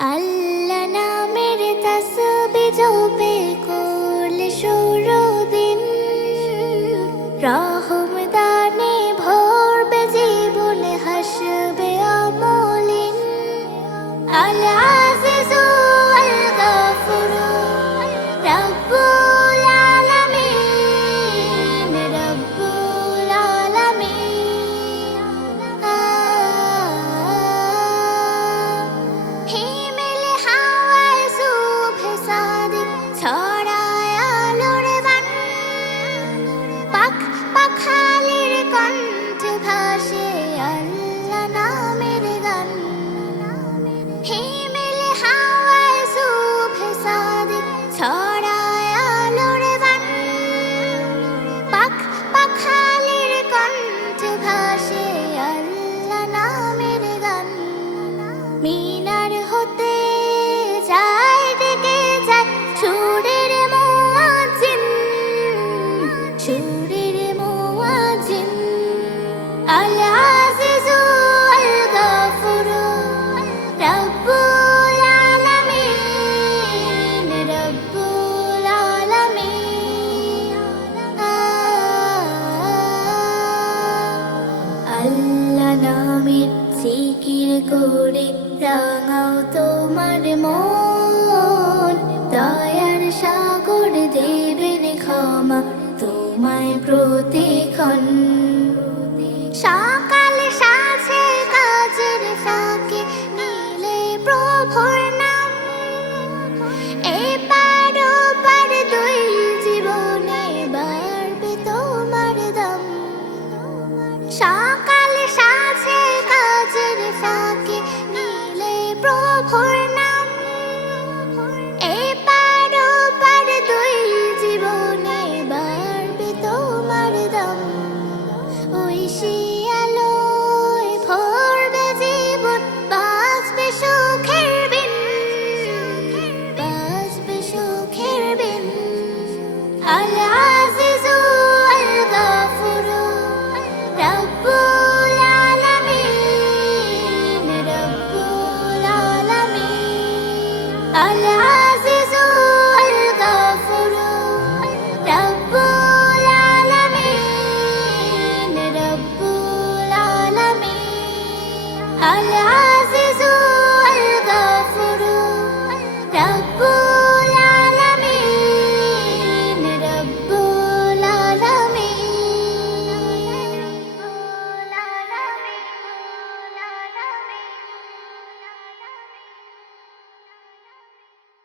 আল্লাহ নামের তসবি জপে করলে শুরু দিন রা me করে রাঙাও তোমার মন। দয়ার সাগর দেবেন ক্ষমা তোমায় প্রতিক্ষণ জীবনে বাড়বে তোমার দম। ঐশী a